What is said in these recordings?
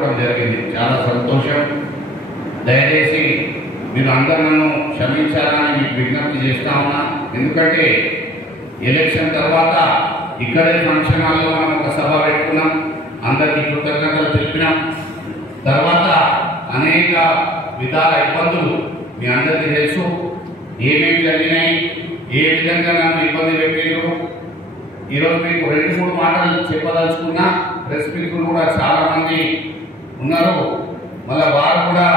జరిగింది. చాలా సంతోషం. దయచేసి మీరు అందరూ నన్ను క్షమించాలని మీకు విజ్ఞప్తి చేస్తా ఉన్నా. ఎందుకంటే ఎలక్షన్ తర్వాత ఇక్కడే ఫంక్షన్ హాల్లో మనం ఒక సభ పెట్టుకున్నాం, అందరికీ కృతజ్ఞతలు తెలిపినాం. తర్వాత అనేక విధాల ఇబ్బందులు మీ అందరికీ తెలుసు, ఏమేమి జరిగినాయి, ఏ విధంగా నన్ను ఇబ్బంది పెట్టారు. ఈరోజు మీకు 2-3 మాటలు చెప్పదలుచుకున్నా. ప్రెస్ మిత్రులు కూడా చాలామంది ఉన్నారు. మళ్ళీ వారు కూడా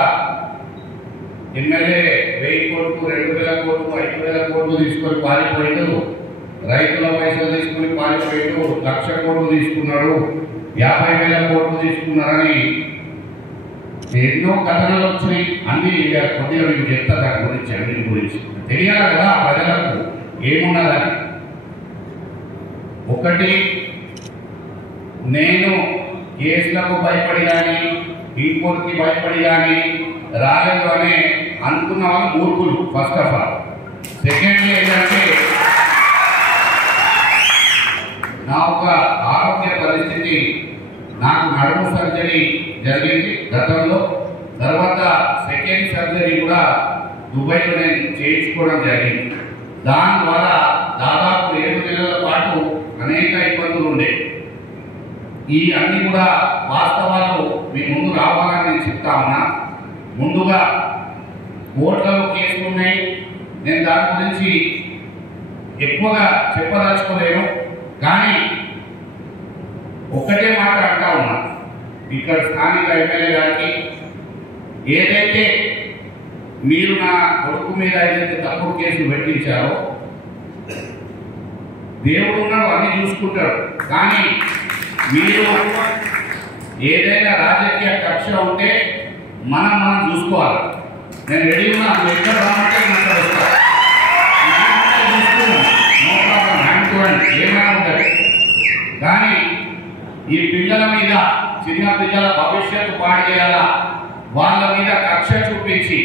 ఎమ్మెల్యే 1000 కోట్లు, 2000 కోట్లు, 5000 కోట్లు తీసుకొని పారిపోయాడు, రైతుల పైసలు తీసుకొని పారిపోయాడు, 1,00,000 కోట్లు తీసుకున్నాడు, 50,000 కోట్లు తీసుకున్నారని ఎన్నో కథనాలు వచ్చినాయి. అన్ని కొద్దిగా మీకు చెప్తా దాని గురించి, అన్నిటి గురించి తెలియాలి కదా ప్రజలకు ఏమున్నదని. ఒకటి, నేను కేసులకు భయపడి కానీ ఇంకోటికి భయపడి కానీ రాలేదు అని అనుకున్న వాళ్ళు మూర్ఖులు ఫస్ట్ ఆఫ్ ఆల్. సెకండ్లీ ఏంటంటే నా ఒక ఆరోగ్య పరిస్థితి, నాకు నడుము సర్జరీ జరిగింది గతంలో. తర్వాత సెకండ్ సర్జరీ కూడా దుబాయ్లో నేను చేయించుకోవడం జరిగింది. దాని ద్వారా దాదాపు 7 నెలల పాటు అనేక ఇబ్బందులు ఉండే. ఈ అన్ని కూడా వాస్తవాలు మీ ముందు రావాలని నేను చెప్తా ఉన్నా. ముందుగా కోర్టులలో కేసులు ఉన్నాయి, నేను దాని గురించి ఎక్కువగా చెప్పదలుచుకోలేను. కానీ ఒక్కటే మాట అంటా ఉన్నా, ఇక్కడ స్థానిక ఎమ్మెల్యే గారికి, ఏదైతే మీరు నా కొడుకు మీద ఏదైతే తప్పుడు కేసులు పెట్టించారో, దేవుడు ఉన్నాడు, అన్ని చూసుకుంటాడు. కానీ మీరు ఏదైనా రాజకీయ కక్ష ఉంటే మనం చూసుకోవాలి. నేను రెడీ ఉన్నా, ఎక్కడ రామంటే అక్కడ వస్తా, ఏమైనా ఉంటుంది. కానీ ఈ పిల్లల మీద, చిన్న పిల్లల భవిష్యత్తు పాడు చేయాలా, వాళ్ళ మీద కక్ష చూపించి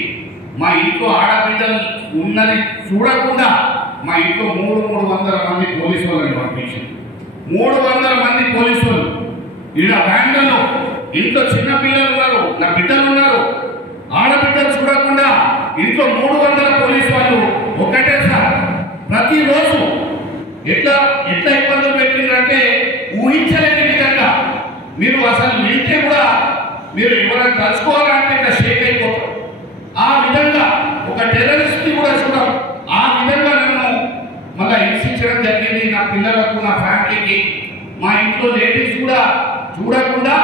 మా ఇంట్లో ఆడపిల్లలు ఉన్నది చూడకుండా మా ఇంట్లో 300 మంది పోలీసు వాళ్ళని పంపించింది. 300 మంది పోలీసులు ఈడ బ్యాంకులో, ఇంట్లో చిన్న పిల్లలు ఉన్నారు, నా బిడ్డలు ఉన్నారు, ఆడబిడ్డలు చూడకుండా ఇంట్లో 300 పోలీసు వాళ్ళు ఒకటేసారి ప్రతిరోజు ఎట్లా ఇబ్బందులు పెట్టిందంటే ఊహించలేని విధంగా. మీరు అసలు వెళ్తే కూడా మీరు ఎవరైనా కలుసుకోవాలంటే ఇక్కడ షేక్ అయిపోతారు. ఆ విధంగా ఒక టెర్రరిస్ట్ కూడా చూడం, ఆ విధంగా నన్ను మళ్ళీ హింసించడం జరిగింది. నా పిల్లలకు, నా ఫ్యామిలీకి, మా ఇంట్లో లేడీస్ కూడా చూడకుండా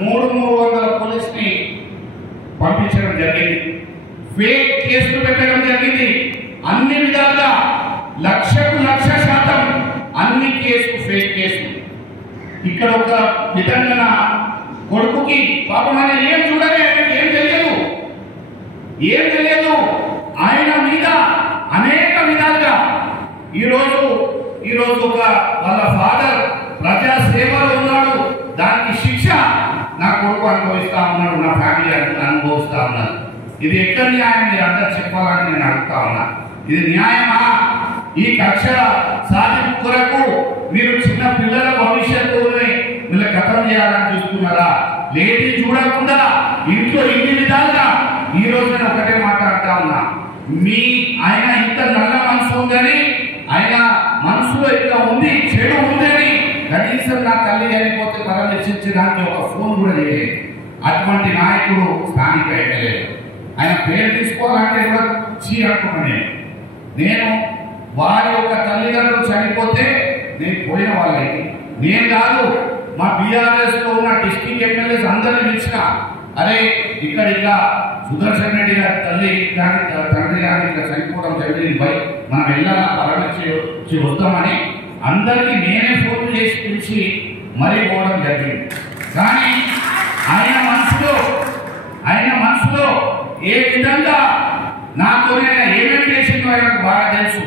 300 పోలీసుని పంపించడం జరిగింది. ఫేక్ కేసులు పెట్టడం జరిగింది. అన్ని విధాలుగా 1,00,000% అన్ని కేసులు ఫేక్ కేసులు. ఇక్కడ ఒక విధంగా నా కొడుకుకి పాపం ఆయన ఏం చూడలే, ఏం తెలియదు. ఆయన మీద అనేక విధాలుగా ఈరోజు ఒక వాళ్ళ ఫాదర్ ప్రజా సేవలో ఉన్నాడు, దానికి శిక్ష నా కొడుకు అనుభవిస్తా ఉన్నాడు, నా ఫ్యామిలీ అనుభవిస్తా ఉన్నారు. ఇది ఎక్కడ న్యాయం? మీరు అందరూ చెప్పాలని నేను అడుగుతా ఉన్నా. ఇది న్యాయమా? ఈ కక్ష సాధింపు కొరకు మీరు చిన్న పిల్లల భవిష్యత్తుని వీళ్ళ కథం చేయాలని చూస్తున్నారా? లేడీ చూడకుండా ఇంట్లో ఇన్ని విధాలుగా ఈ రోజు నేను ఒకటే మాట్లాడుతా ఉన్నా. ఆయన ఇంత నల్ల మనసు ఉందని, ఆయన మనసులో ఇట్లా ఉంది, చెడు ఉందని కనీసం నా తల్లి చనిపోతే పరామర్శించడానికి ఒక ఫోన్ కూడా చేయలేదు. అటువంటి నాయకుడు స్థానిక ఎమ్మెల్యే. ఆయన పేరు తీసుకోవాలంటే కూడా అనుకున్నాను. నేను వారి యొక్క తల్లిదండ్రులు చనిపోతే నేను పోయిన వాళ్ళకి, నేను కాదు, మా బీఆర్ఎస్ లో ఉన్న డిస్ట్రిక్ట్ ఎమ్మెల్యేస్ అందరినీ పిలిచిన, అరే ఇక్కడ ఇలా సుదర్శన్ రెడ్డి గారి తల్లి కానీ తండ్రి కానీ ఇక్కడ చనిపోవడం జరిగింది, మనం వెళ్ళాలా పరామర్శించి వస్తామని అందరికీ నేనే ఫోన్ చేసి పిలిచి మరీ పోవడం జరిగింది. కానీ ఆయన మనసులో ఏ విధంగా నాతో ఏమేమి చేసిందో ఆయనకు బాగా తెలుసు.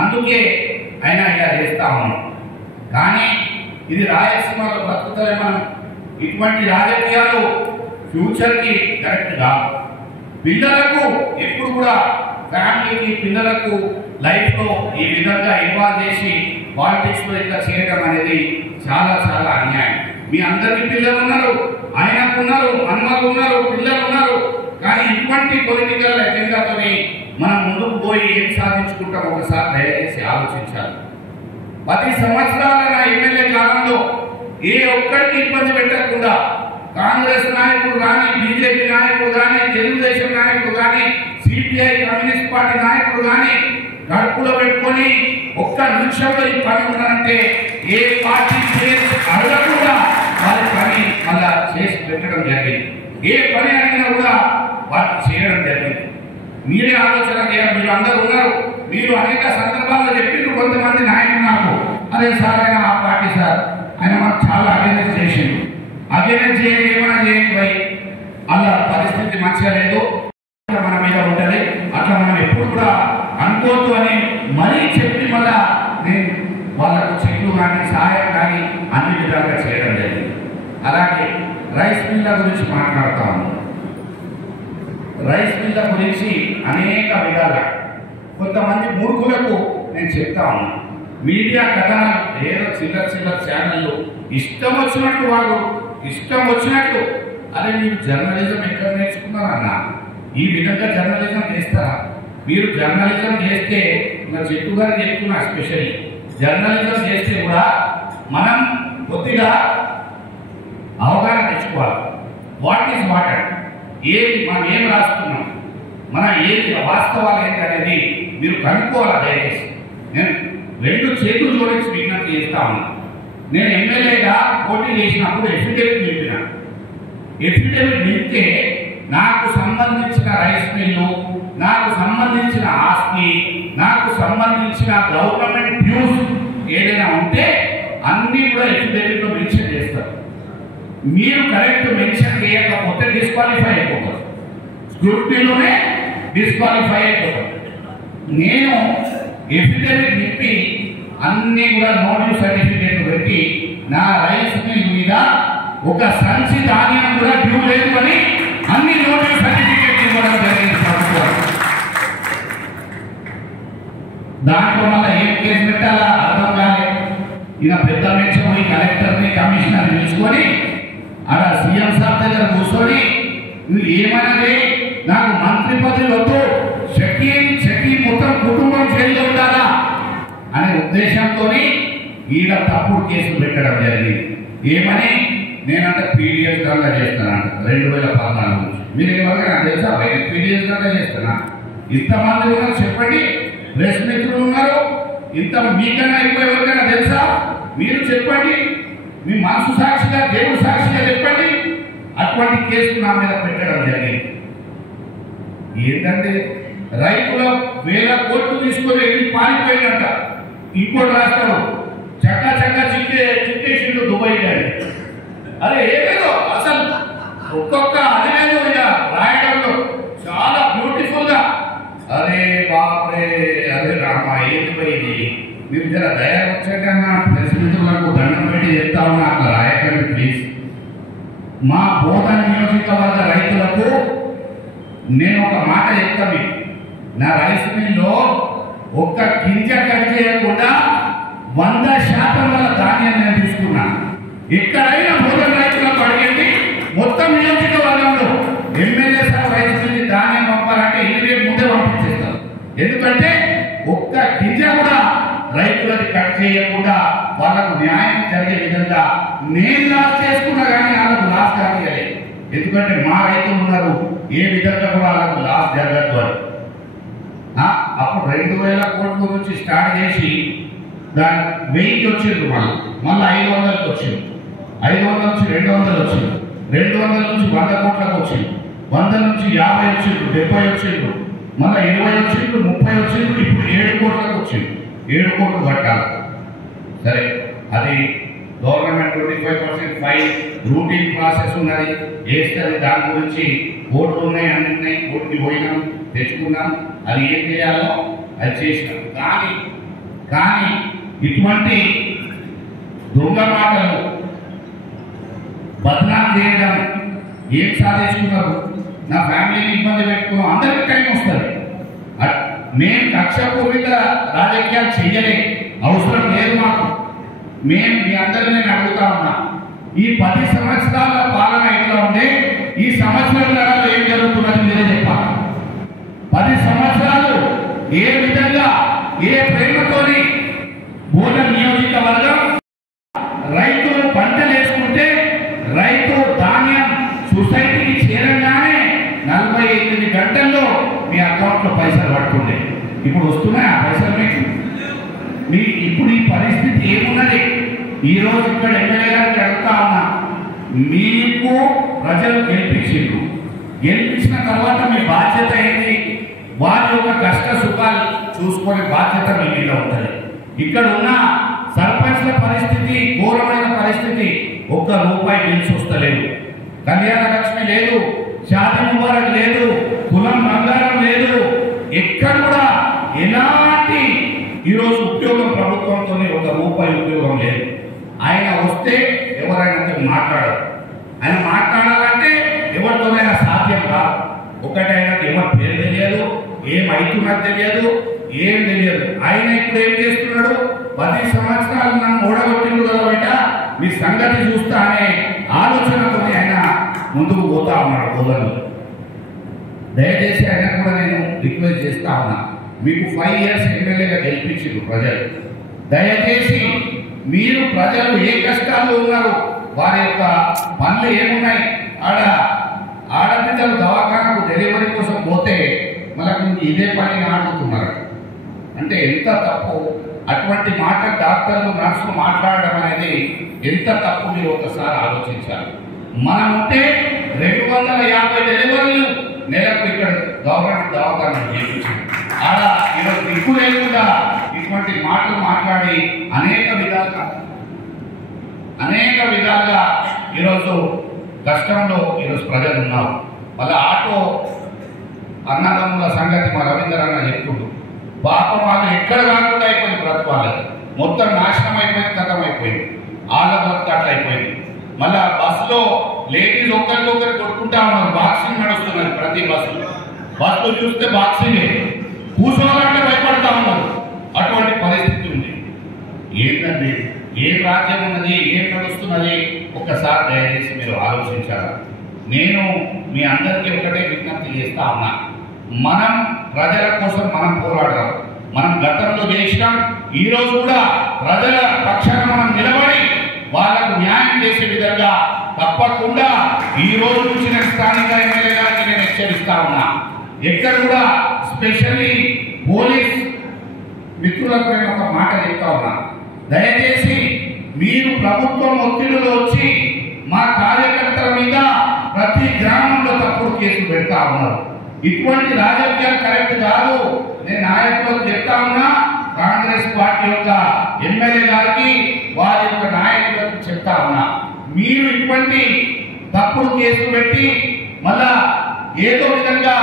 అందుకే ఆయన ఇలా చేస్తా ఉన్నాం. కానీ ఇది రాయలసీమలో బ్రతుకుతారే మనం. ఇటువంటి రాజకీయాలు ఫ్యూచర్కి కరెక్ట్ కాదు. పిల్లలకు ఎప్పుడు కూడా, ఫ్యామిలీకి, పిల్లలకు లైఫ్లో ఈ విధంగా ఇన్వాల్వ్ చేసి పాలిటిక్స్లో ఇట్లా చేయడం అనేది చాలా అన్యాయం. మీ అందరికీ పిల్లలు ఉన్నారు, ఆయనకున్నారు, మనమలు ఉన్నారు, పిల్లలు ఉన్నారు. కానీ ఇటువంటి పొలిటికల్ ఎజెండాతోని మనం ముందుకు పోయి ఏం సాధించుకుంటాం ఒకసారి దయచేసి ఆలోచించాలి. 10 సంవత్సరాల నా ఎమ్మెల్యే కాలంలో ఏ ఒక్కరికి ఇబ్బంది పెట్టకుండా కాంగ్రెస్ నాయకుడు కానీ, బీజేపీ నాయకుడు కానీ, తెలుగుదేశం నాయకుడు కానీ, సిపిఐ కమ్యూనిస్ట్ పార్టీ నాయకుడు కానీ కడుపులో పెట్టుకొని ఒక్క నిమిషంలో ఈ పని ఉన్నారంటే ఏ పార్టీ చేసి అడగకుండా వారి పని మళ్ళా చేసి పెట్టడం జరిగింది. ఏ పని అడిగినా కూడా వాటిని చేయడం జరిగింది. మీరే ఆలోచన చేయాలి. మీరు అందరూ ఉన్నారు. మీరు అనేక సందర్భాల్లో చెప్పిండ్రు కొంతమంది నాయకులు నాకు, అదే సార్ ఆయన ఆ పార్టీ సార్ ఆయన మనకు చాలా అవేర్నెస్ చేసిండు. అవేర్నెస్ చేయండి, ఏమైనా చేయండి పోయి అలా పరిస్థితి మంచిగా లేదు, మన మీద ఉంటుంది, అట్లా మనం ఎప్పుడు కూడా అనుకోవద్దు అని మరీ చెప్పి మళ్ళా నేను వాళ్ళకు చెట్లు కానీ సహాయం కానీ అన్ని విధాలుగా చేయడం జరిగింది. అలాగే రైస్ మిల్ల గురించి మాట్లాడుతా ఉన్నాం. రైస్ మిల్ల గురించి అనేక విధాలుగా కొంతమంది మూర్ఖులకు నేను చెప్తా ఉన్నాను. మీడియా కథనాలు ఏదో చిల్లర ఛానళ్ళు ఇష్టం వచ్చినట్టు వాళ్ళు ఇష్టం వచ్చినట్టు, అదే మీరు జర్నలిజం ఎక్కడ నేర్చుకున్నారన్నా? ఈ విధంగా జర్నలిజం చేస్తారా? మీరు జర్నలిజం చేస్తే నా చెట్టు గారు చెప్తున్నా, స్పెషల్లీ జర్నలిజం చేస్తే కూడా మనం కొద్దిగా అవగాహన తెచ్చుకోవాలి. వాట్ ఈస్ వాట్ అండ్ ఏది మనం ఏం రాస్తున్నాం, మన ఏది వాస్తవాలు ఏంటి అనేది మీరు కనుక్కోవాలి. దయచేసి నేను 2 చేతులు జోడించి విజ్ఞప్తి చేస్తా ఉన్నాను. నేను ఎమ్మెల్యేగా పోటీ చేసినప్పుడు ఎఫిడేవిట్ నింపిన. ఎఫిడేవిట్ నింపితే నాకు సంబంధించిన రైస్ మిల్లు, నాకు సంబంధించిన ఆస్తి, నాకు సంబంధించిన గవర్నమెంట్ డ్యూస్ ఏదైనా ఉంటే అన్ని కూడా ఎఫిడేవిట్లో మెన్షన్ చేస్తారు. మీరు కరెక్ట్ మెన్షన్ చేయకపోతే డిస్క్వాలిఫై అయిపోతారు, స్క్రూటినీలోనే డిస్క్వాలిఫై అయిపోతారు. నేను ఎఫిడేవిట్ నింపి అన్ని కూడా నోటీస్ సర్టిఫికేట్ పెట్టి నా రైస్ మిల్ మీద ఒక సంచి ధాన్యం కూడా డ్యూ లేదు అని అన్ని నోటీస్ సర్టిఫికేట్ ఇవ్వడం జరిగింది ప్రభుత్వం. దాంట్లో మళ్ళీ ఏం కేసు పెట్టాలా అర్థం కాలే. ఈయన పెద్ద మెన్షన్ పోయి కలెక్టర్ని కమిషనర్ పిలుచుకొని అక్కడ సీఎం సార్ దగ్గర కూర్చొని నువ్వు ఏమన్నది, నాకు మంత్రి పదవి వద్దు, శక్తి మొత్తం కుటుంబం జైల్లో ఉండాలా అనే ఉద్దేశంతో ఈడ తప్పుడు కేసులు పెట్టడం జరిగింది. ఏమని నేనంటే పీడిఎస్ దంగా చేస్తానంట 2014 నుంచి. మీరు ఎవరికైనా తెలుసా పీడిఎస్ దంగా చేస్తున్నా? ఇంతమంది ఉన్నారు చెప్పండి, ప్రెస్ మిత్రులు ఉన్నారు, ఇంత మీకన్నా ఎక్కువ ఎవరికైనా తెలుసా? మీరు చెప్పండి, మీ మనసు సాక్షిగా దేవుడు సాక్షిగా చెప్పండి. అటువంటి కేసులు నా మీద పెట్టడం జరిగింది. ఏంటంటే రైతుల 1000 కోట్లు తీసుకొని వెళ్ళి పారిపోయినట్ట. ఇంకోటి రాస్తాడు చక్క చిక్కేసిండు దుబాయ్ గారి. అరే ఏమేదో అసలు ఒక్కొక్క అదేదో ఇక రాయడంలో చాలా బ్యూటిఫుల్ గా, అరే బాప్రే అదే రామా ఏంటి పోయింది. మీరు జర దయ వచ్చాకన్నా ప్రెస్ మిత్రులకు దండం పెట్టి చెప్తా ఉన్నా, అట్లా రాయకండి ప్లీజ్. మా బోధన నియోజకవర్గ రైతులకు నేను ఒక మాట చెప్తా మీకు. నా రైస్ మిల్లో ఒక్క గింజ కట్ చేయకుండా 100% వల్ల ధాన్యం నేను తీసుకున్నాను. ఎక్కడైనా భోజన రైతులకు అడిగింది మొత్తం నియోజకవర్గంలో ఎమ్మెల్యే సార్ రైస్ మిల్లి ధాన్యం పంపాలంటే 20 ముందే పంపించేస్తారు. ఎందుకంటే ఒక్క గింజ కూడా రైతులకు కట్ చేయకుండా వాళ్ళకు న్యాయం జరిగే విధంగా నేను లాస్ చేసుకున్నా కానీ వాళ్ళకు లాస్ కాలేదు. ఎందుకంటే మా రైతులు ఉన్నారు, ఏ విధంగా కూడా వాళ్ళకు లాస్ జరగద్దు అని. అప్పుడు 2000 కోట్ల నుంచి స్టార్ట్ చేసి దాని 1000కి వచ్చిండ్రు, మళ్ళీ 500కి వచ్చింది, 500 నుంచి 200 వచ్చింది, 200 నుంచి 100 కోట్లకు వచ్చింది, 100 నుంచి 50 వచ్చిండ్రు, 70 వచ్చిండ్రు, మళ్ళీ 20 వచ్చిండ్రు, 30 వచ్చిండ్రు, ఇప్పుడు 7 కోట్లకు వచ్చింది. 7 కోట్లు కట్టాలి. సరే, అది గవర్నమెంట్ 25% ఫైన్ రూటీన్ ప్రాసెస్ ఉన్నది, వేస్తుంది. దాని గురించి కోర్టులు ఉన్నాయి, అన్ని ఉన్నాయి, కోర్టుకి పోయినాం, తెచ్చుకున్నాం. అది ఏం చేయాలో అది చేసినాం. కానీ ఇటువంటి దొంగ మాటలు బదనాం చేయడం ఏం సాధించుకున్నారు? నా ఫ్యామిలీని ఇబ్బంది పెట్టుకున్నాం. అందరికీ టైం వస్తుంది. మేము కక్షపూరిత రాజకీయాలు చేయలే, అవసరం లేదు మాకు. మేము మీ అందరినీ నేను అడుగుతా ఉన్నా, ఈ 10 సంవత్సరాల పాలన ఎట్లా ఉండే ఈ సంవత్సరాలలో ఏం జరుగుతున్నది మీరే చెప్పాలి. 10 సంవత్సరాలు ఏ విధంగా ఏ ప్రేమతోని బోధన నియోజకవర్గం రైతు పంటలు వేసుకుంటే రైతు ధాన్యం సొసైటీకి చేరగానే 48 గంటల్లో మీ అకౌంట్లో పైసలు పడుతుండే. ఇప్పుడు వస్తున్నాయి ఆ పైసలు మీకు. ఇప్పుడు ఈ పరిస్థితి ఏమున్నది? ఈరోజు ఇక్కడ ఎమ్మెల్యే గారికి అడుగుతా ఉన్నా, మీకు ప్రజలు గెలిపించారు, గెలిపించిన తర్వాత మీ బాధ్యత ఏంటి? వారి యొక్క కష్ట సుఖాలు చూసుకునే బాధ్యత మీ మీద ఉంటుంది. ఇక్కడ ఉన్న సర్పంచ్ల పరిస్థితి ఘోరమైన పరిస్థితి. ₹1 బిల్స్ వస్తలేదు, కళ్యాణ లక్ష్మి లేదు, షాదీ ముబారక్ లేదు, కులం బంగారం లేదు, ఎక్కడ కూడా ఎలాంటి ఈరోజు ఉద్యోగం ప్రభుత్వంతో ₹1 ఉద్యోగం లేదు. ఆయన వస్తే ఎవరైనా మాట్లాడరు. ఆయన మాట్లాడాలంటే ఎవరితోనైనా సాధ్యం కాదు. ఒకటైనా ఎవరి పేరు తెలియదు, ఏమైతున్నది తెలియదు, ఏం తెలియదు. ఆయన ఇప్పుడు ఏం చేస్తున్నాడు? 10 సంవత్సరాలు నన్ను ఓడగొట్టిండు కదా బయట, మీ సంగతి చూస్తా అనే ఆలోచనతో ఆయన ముందుకు పోతా ఉన్నాడు బోధనలో. దయచేసి ఆయన కూడా నేను రిక్వెస్ట్ చేస్తా ఉన్నా, మీకు 5 ఇయర్స్ ఎమ్మెల్యేగా గెలిపించారు ప్రజలు. దయచేసి మీరు ప్రజలు ఏ కష్టాల్లో ఉన్నారు, వారి యొక్క పనులు ఏమున్నాయి, ఆడబిడ్డలు దవాఖానకు డెలివరీ కోసం పోతే మనకు ఇదే పని ఆడుతున్నారు అంటే ఎంత తప్పు. అటువంటి మాట డాక్టర్లు నర్సులు మాట్లాడడం అనేది ఎంత తప్పు మీరు ఒకసారి ఆలోచించాలి. మనం ఉంటే 250 డెలివరీలు నెలకు ఇక్కడ గవర్నమెంట్ దవాఖాన చేయించారు. ఆడ ఈరోజు దిక్కు లేకుండా ఇటువంటి మాటలు మాట్లాడి అనేక విధాలుగా ఈరోజు కష్టంలో ఈరోజు ప్రజలు ఉన్నారు. వాళ్ళ ఆటో అన్నదమ్ముల సంగతి మా రవీంద్ర అన్న చెప్తుండ్రు. పాపం వాళ్ళు ఎక్కడ కాకుండా అయిపోయింది, బ్రతకాలి మొత్తం నాశనం అయిపోయింది, కథం అయిపోయింది, ఆళ్ళ బ్రతకట్లు అయిపోయింది. మళ్ళా బస్సులో లేడీస్ ఒకరికొకరు కొట్టుకుంటా ఉన్నారు, బాక్సింగ్ నడుస్తున్నారు. ప్రతి బస్సులో చూస్తే బాక్సింగ్, కూర్చోవాలంటే భయపడతా ఉన్నారు. అటువంటి పరిస్థితి ఉంది. ఏంటండి, ఏం రాజ్యం ఉన్నది, ఏం నడుస్తున్నది ఒక్కసారి దయచేసి మీరు ఆలోచించాలి. నేను మీ అందరికీ ఒకటే విజ్ఞప్తి చేస్తా ఉన్నా, మనం ప్రజల కోసం మనం పోరాడదాం. మనం గతంలో చేసినాం, ఈరోజు కూడా ప్రజల పక్షాన మనం నిలబడి వాళ్ళకు న్యాయం చేసే విధంగా తప్పకుండా ఈ రోజు నుంచి నేను స్థానిక ఎమ్మెల్యే గారికి నేను హెచ్చరిస్తా ఉన్నా. ఎక్కడ కూడా స్పెషల్లీ పోలీస్ మిత్రులకు నేను ఒక మాట చెప్తా ఉన్నా, దయచేసి మీరు ప్రభుత్వం ఒత్తిడిలో వచ్చి మా కార్యకర్తల మీద ప్రతి గ్రామంలో తప్పుడు కేసులు పెడతా ఉన్నారు. ఇటువంటి రాజకీయాలు కరెక్ట్ కాదు. నేను నాయకులకు చెప్తా ఉన్నా, కాంగ్రెస్ పార్టీ యొక్క ఎమ్మెల్యే గారికి వారి యొక్క నాయకులకు చెప్తా ఉన్నా, మీరు ఇటువంటి తప్పుడు కేసులు పెట్టి మళ్ళా ఏదో విధంగా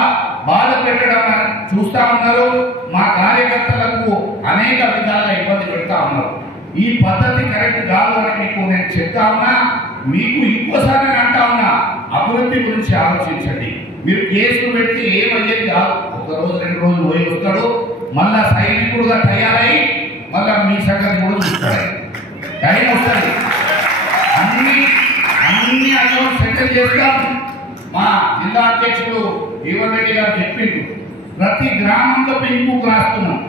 బాధ పెట్టడం చూస్తా ఉన్నారు. మా కార్యకర్తలకు అనేక విధాలుగా ఇబ్బంది పెడతా ఉన్నారు. ఈ పద్ధతి కరెక్ట్ కాదు అని మీకు నేను చెప్తా ఉన్నా. మీకు ఇంకోసారి నేను అంటా ఉన్నా, అభివృద్ధి గురించి ఆలోచించండి. మీరు కేసులు పెడితే ఏమయ్యేది కాదు. 1 రోజు 2 రోజులు పోయి వస్తాడు, మళ్ళా సైనికుడుగా తయారై మళ్ళా మీ సంగతి కూడా చూస్తాడు. టైం వస్తుంది, అన్ని అకౌంట్ సెటిల్ చేస్తాం. మా జిల్లా అధ్యక్షుడు జీవన్ రెడ్డి గారు చెప్పిండు, ప్రతి గ్రామంలో పింక్ బుక్ రాస్తున్నాం.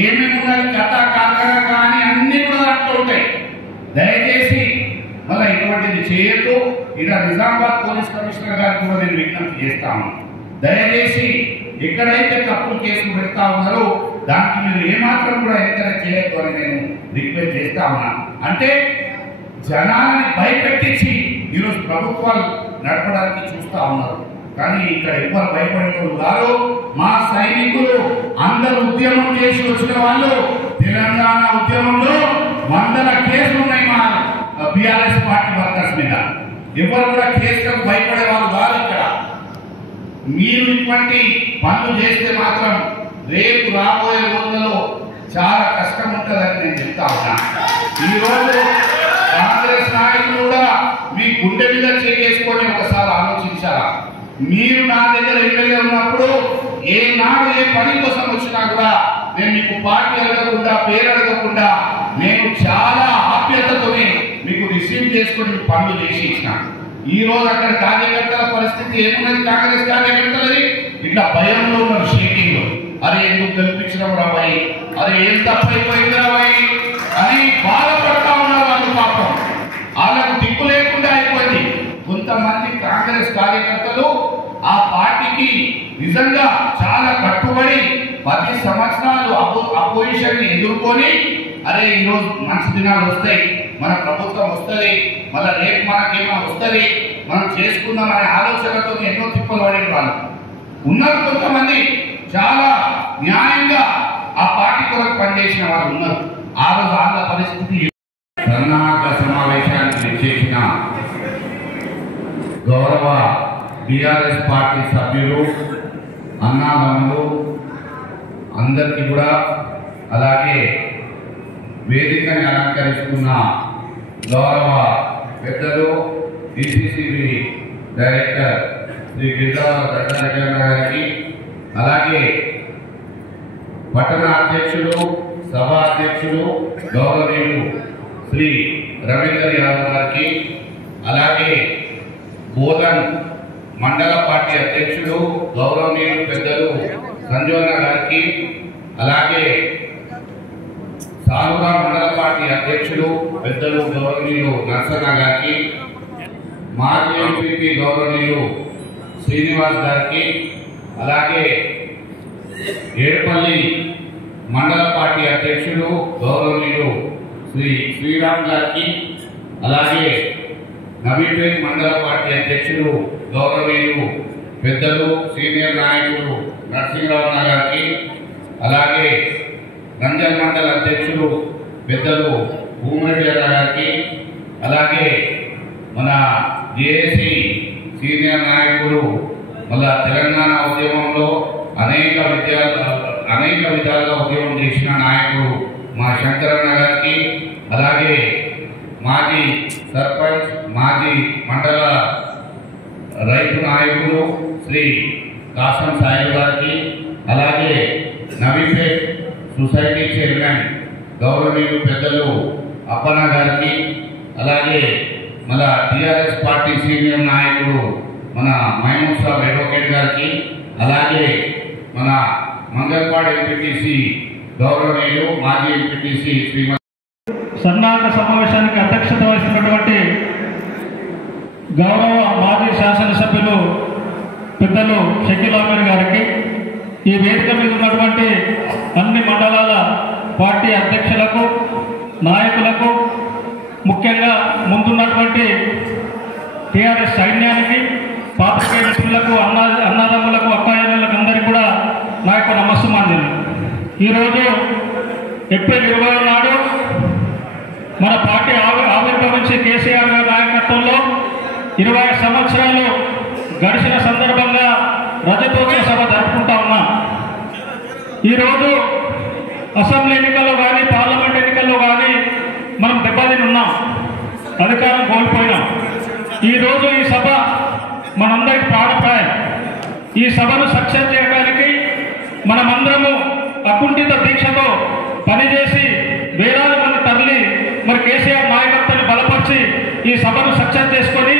ఏమేమి ఉండాలి, కథ కాకగా కానీ అన్ని కూడా దాంట్లో ఉంటాయి. దయచేసి మళ్ళీ ఇటువంటిది చేయొద్దు. ఇలా నిజామాబాద్ పోలీస్ కమిషనర్ గారికి కూడా నేను విజ్ఞప్తి చేస్తాను, దయచేసి ఎక్కడైతే తప్పుడు కేసులు పెడతా ఉన్నారో దానికి మీరు ఏమాత్రం కూడా ఎంకరేజ్ చేయొద్దు అని నేను రిక్వెస్ట్ చేస్తా ఉన్నా. అంటే జనాలని భయపెట్టించి ఈరోజు ప్రభుత్వాలు నడపడానికి చూస్తా ఉన్నారు. కానీ ఇక్కడ ఎవరు భయపడేవాళ్ళు కాదు. మా సైనికులు అందరూ ఉద్యమం చేసి వచ్చిన వాళ్ళు, తెలంగాణ ఉద్యమంలో 100 కేసులు ఉన్నాయి మా బీఆర్ఎస్ పార్టీ వర్కర్స్ మీద. ఎవరు కూడా కేసులకు భయపడే వాళ్ళు కాదు. ఇక్కడ మీరు ఇటువంటి పనులు చేస్తే మాత్రం రేపు రాబోయే రోజులలో చాలా కష్టం ఉంటుందని నేను చెప్తా ఉన్నా. ఈరోజు కాంగ్రెస్ నాయకులు కూడా మీ గుండె మీద చేసుకొని ఒకసారి ఆలోచించారా? మీరు నా దగ్గర ఎమ్మెల్యే ఉన్నప్పుడు ఏ నాడు ఏ పని కోసం వచ్చినా కూడా నేను మీకు పార్టీ అడగకుండా పేరు అడగకుండా నేను చాలా ఆప్యాయతతోనే మీకు రిసీవ్ చేసుకొని పనులు చేసి ఇచ్చిన. ఈ రోజు అక్కడ కార్యకర్తల పరిస్థితి పరిస్థితి ఏమున్నది కాంగ్రెస్ కార్యకర్తలది? ఇట్లా భయంలో ఉన్నారు, షేకింగ్ లో. అరే ఎందుకు గెలిపించడం రాబాయి, అరే ఏం తప్పైపోయింది రాబాయి అని బాధపడతా ఉన్నారు వాళ్ళు. పాపం వాళ్ళకు దిక్కు లేకుండా అయిపోయింది. కొంతమంది కాంగ్రెస్ కార్యకర్తలు ఆ పార్టీకి నిజంగా చాలా కట్టుబడి 10 సంవత్సరాలు అపోజిషన్ ని ఎదుర్కొని, అరే ఈరోజు మంచి దినాలు వస్తాయి, మన ప్రభుత్వం వస్తుంది, మళ్ళీ రేపు మనకేమో వస్తుంది, మనం చేసుకుందాం అనే ఆలోచనతో ఎన్నో తిప్పలు పడే వాళ్ళు ఉన్నారు. కొంతమంది చాలా న్యాయంగా ఆ పార్టీ కొరకు పనిచేసిన వాళ్ళు ఉన్నారు. ఆ రోజు వాళ్ళ పరిస్థితి. సన్నాహక సమావేశానికి చేసిన గౌరవ టిఆర్ఎస్ పార్టీ సభ్యులు, అన్నాదమ్ములు అందరికీ కూడా, అలాగే వేదికని అలంకరిస్తున్న గౌరవ పెద్దలు డిసిసిబి డైరెక్టర్ శ్రీ గిరిజారెడ్డి గారికి, అలాగే పట్టణ అధ్యక్షులు, సభా అధ్యక్షులు గౌరవనీయులు శ్రీ రవీందర్ యాదవ్ గారికి, అలాగే బోధన్ మండల పార్టీ అధ్యక్షులు గౌరవనీయులు పెద్దలు సంజోన గారికి, అలాగే సాలురా మండల పార్టీ అధ్యక్షులు పెద్దలు గౌరవనీయులు నరసన్న గారికి, మాజీ ఎంపీ గౌరవనీయులు శ్రీనివాస్ గారికి, అలాగే ఏడుపల్లి మండల పార్టీ అధ్యక్షులు గౌరవనీయులు శ్రీ శ్రీరామ్ గారికి, అలాగే నవీపేట్ మండల పార్టీ అధ్యక్షులు గౌరవనీయులు పెద్దలు సీనియర్ నాయకులు నరసింహరావు గారికి, అలాగే రంజన్ మండల అధ్యక్షులు పెద్దలు భూమిరెడ్డి గారికి, అలాగే మన జేఏసీ సీనియర్ నాయకులు, మళ్ళా తెలంగాణ ఉద్యమంలో అనేక విధాలుగా ఉద్యమం చేసిన నాయకులు మా శంకరన్న గారికి, అలాగే మాజీ సర్పంచ్, మాజీ మండల రైతు నాయకులు శ్రీ కాసం సాయిల్ గారికి, అలాగే నవీపేట్ సొసైటీ చైర్మన్ గౌరవనీయులు పెద్దలు అప్పన్న గారికి, అలాగే మన టిఆర్ఎస్ పార్టీ సీనియర్ నాయకుడు మన మహమూద్ సాబ్ అడ్వకేట్ గారికి, అలాగే మన మంగళపాడు ఎంపీటీసీ గౌరవనీయులు మాజీ ఎంపీటీసీ శ్రీమతి సన్నాహక సమావేశానికి అధ్యక్షత వహిస్తున్నటువంటి గౌరవ మాజీ శాసనసభ్యులు పెద్దలు షకీల్ అహ్మద్ గారికి, ఈ వేదిక మీద ఉన్నటువంటి అన్ని మండలాల పార్టీ అధ్యక్షులకు, నాయకులకు, ముఖ్యంగా ముందున్నటువంటి టీఆర్ఎస్ సైన్యానికి, పాత్రికేయ మిత్రులకు, అన్నదమ్ములకు, అక్కాయలకు అందరికీ కూడా నా యొక్క నమస్సుమాంజలి. ఈరోజు ఏప్రిల్ 20 నాడు మన పార్టీ ఆవిర్భవించి కేసీఆర్ గారి నాయకత్వంలో 20 సంవత్సరాలు గడిచిన సందర్భంగా రజతోత్సవ సభ జరుపుకుంటా ఉన్నాం. ఈరోజు అసెంబ్లీ ఎన్నికల్లో కానీ, పార్లమెంట్ ఎన్నికల్లో కానీ మనం దెబ్బతిని ఉన్నాం, అధికారం కోల్పోయినాం. ఈరోజు ఈ సభ మనందరికి ప్రాణప్రాయం. ఈ సభను సక్సెస్ చేయడానికి మనమందరము అకుంఠిత దీక్షతో పనిచేసి వేలాది మంది తరలి మరి కేసీఆర్ నాయకత్వాన్ని బలపరిచి ఈ సభను సక్సెస్ చేసుకొని,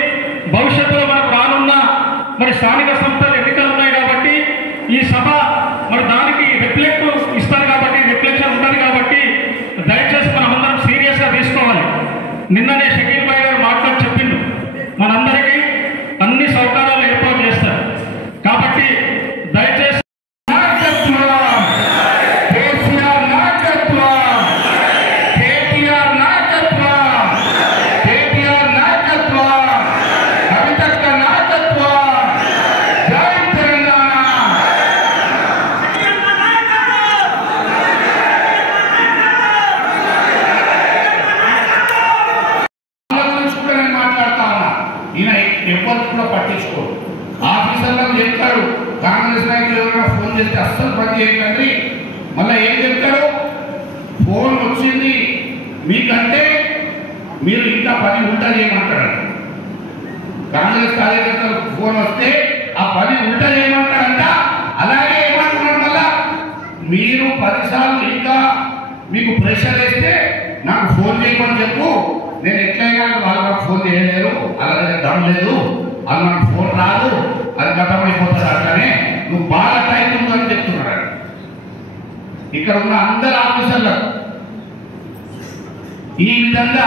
భవిష్యత్తులో మనకు రానున్న మరి స్థానిక సంస్థల ఎన్నికలు ఉన్నాయి కాబట్టి ఈ సభ మరి దానికి రిఫ్లెక్ట్ ఇస్తారు కాబట్టి, రిఫ్లెక్షన్ ఉంటుంది కాబట్టి దయచేసి మనమందరం సీరియస్గా తీసుకోవాలి. నిన్ననే షకీల్ భాయ్ గారు మాట్లాడి చెప్పిండు, మనందరికీ అన్ని సౌకర్యాలు ఏర్పాటు చేస్తారు కాబట్టి దయచేసి పట్టించుకోడు. ఆఫీసర్లకు చెప్తాడు, కాంగ్రెస్ నాయకులు ఎవరైనా ఫోన్ చేస్తే అస్సలు పని చేయకండి, మళ్ళీ ఏం చెప్తాడు, ఫోన్ వచ్చింది మీకంటే మీరు ఇంకా పని ఉల్టా చేయమంటాడు. కాంగ్రెస్ కార్యకర్తలకు ఫోన్ వస్తే ఆ పని ఉల్టా చేయమంటాడంట. అలాగే ఏమంటున్నాడు, మళ్ళా మీరు 10 సార్లు ఇంకా మీకు ప్రెషర్ వేస్తే నాకు ఫోన్ చేయమని చెప్పు, నేను ఎట్లయినా వాళ్ళు నాకు ఫోన్ చేయలేరు, అలాగే దమ్ లేదు, అది నాకు ఫోన్ రాదు, ఇక్కడ ఉన్న అందరు ఆఫీసర్లకు ఈ విధంగా